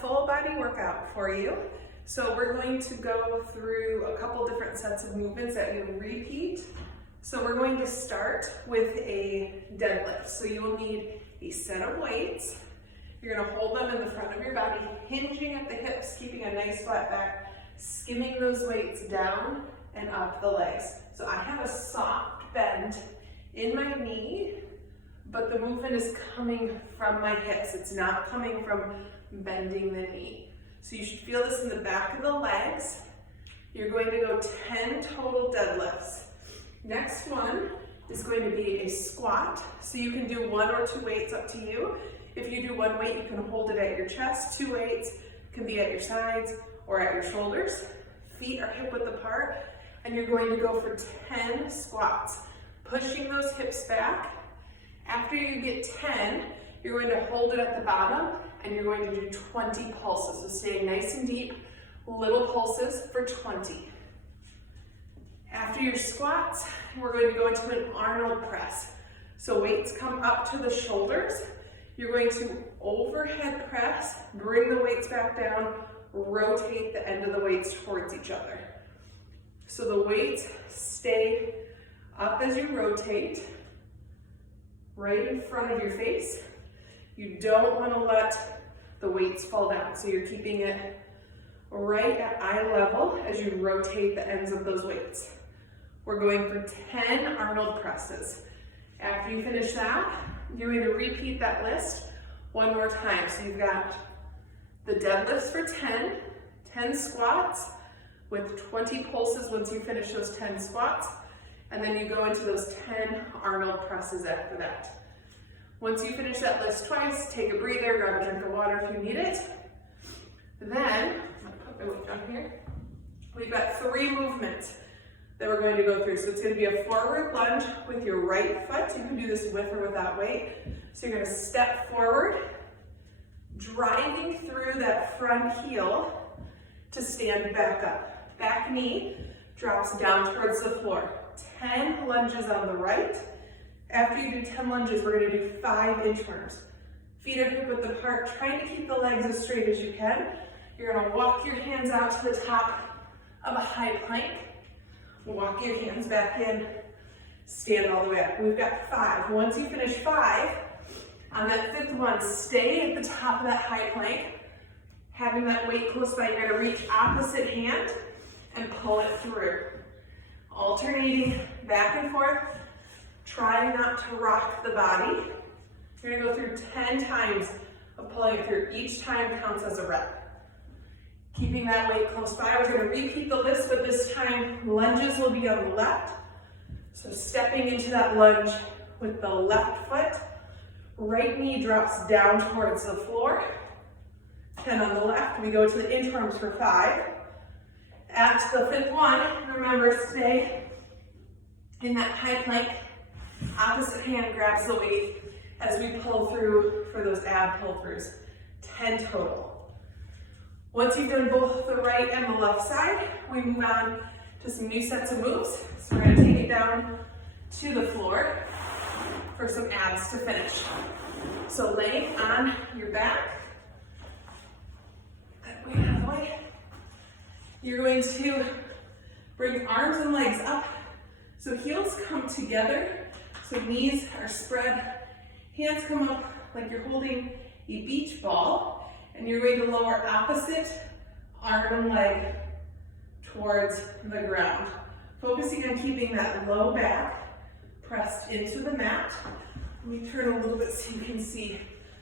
full body workout for you. So we're going to go through a couple different sets of movements that you repeat. So we're going to start with a deadlift. So you will need a set of weights. You're going to hold them in the front of your body, hinging at the hips, keeping a nice flat back, skimming those weights down and up the legs. So I have a soft bend in my knee, but the movement is coming from my hips. It's not coming from bending the knee. So you should feel this in the back of the legs. You're going to go 10 total deadlifts. Next one is going to be a squat. So you can do 1 or 2 weights, up to you. If you do 1 weight, you can hold it at your chest. 2 weights can be at your sides or at your shoulders. Feet are hip width apart, and you're going to go for 10 squats, pushing those hips back. After you get 10, you're going to hold it at the bottom, and you're going to do 20 pulses. So staying nice and deep, little pulses for 20. After your squats, we're going to go into an Arnold press. So weights come up to the shoulders. You're going to overhead press, bring the weights back down, rotate the end of the weights towards each other. So the weights stay up as you rotate, right in front of your face. You don't want to let the weights fall down, so you're keeping it right at eye level as you rotate the ends of those weights. We're going for 10 Arnold presses. After you finish that, you're going to repeat that list 1 more time. So you've got the deadlifts for 10, 10 squats with 20 pulses once you finish those 10 squats, and then you go into those 10 Arnold presses after that. Once you finish that list twice, take a breather, grab a drink of water if you need it. Then, I'm gonna put my weight down here. We've got 3 movements that we're going to go through. So it's going to be a forward lunge with your right foot. You can do this with or without weight. So you're going to step forward, driving through that front heel to stand back up. Back knee drops down towards the floor. 10 lunges on the right. After you do 10 lunges, we're going to do 5 inchworms. Feet are hip width apart, trying to keep the legs as straight as you can. You're going to walk your hands out to the top of a high plank. Walk your hands back in, stand all the way up. We've got 5. Once you finish 5, on that 5th one, stay at the top of that high plank. Having that weight close by, you're gonna reach opposite hand and pull it through. Alternating back and forth, trying not to rock the body. You're gonna go through 10 times of pulling it through. Each time counts as a rep. Keeping that weight close by, we're going to repeat the list, but this time lunges will be on the left. So stepping into that lunge with the left foot, right knee drops down towards the floor. 10 on the left, we go to the inchworms for 5. At the 5th one, remember, stay in that high plank. Opposite hand grabs the weight as we pull through for those ab pull-throughs. 10 total. Once you've done both the right and the left side, we move on to some new sets of moves. So we're going to take it down to the floor for some abs to finish. So laying on your back, that weight out of the way. You're going to bring arms and legs up. So heels come together. So knees are spread. Hands come up like you're holding a beach ball. And you're going to lower opposite arm and leg towards the ground. Focusing on keeping that low back pressed into the mat. Let me turn a little bit so you can see,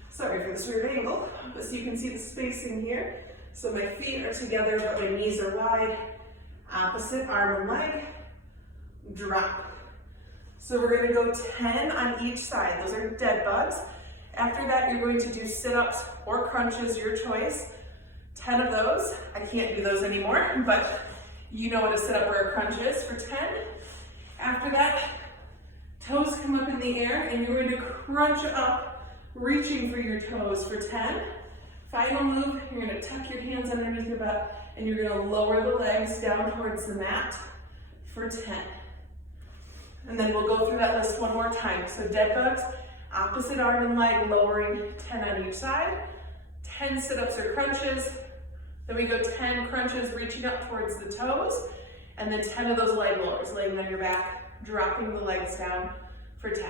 sorry for this weird angle, but so you can see the spacing here. So my feet are together, but my knees are wide. Opposite arm and leg, drop. So we're going to go 10 on each side. Those are dead bugs. After that, you're going to do sit-ups or crunches, your choice. 10 of those. I can't do those anymore, but you know what a sit-up or a crunch is for 10. After that, toes come up in the air, and you're going to crunch up, reaching for your toes for 10. Final move, you're going to tuck your hands underneath your butt, and you're going to lower the legs down towards the mat for 10. And then we'll go through that list 1 more time. So dead bugs, opposite arm and leg, lowering 10 on each side. 10 sit-ups or crunches. Then we go 10 crunches, reaching up towards the toes, and then 10 of those leg rollers, laying on your back, dropping the legs down for 10.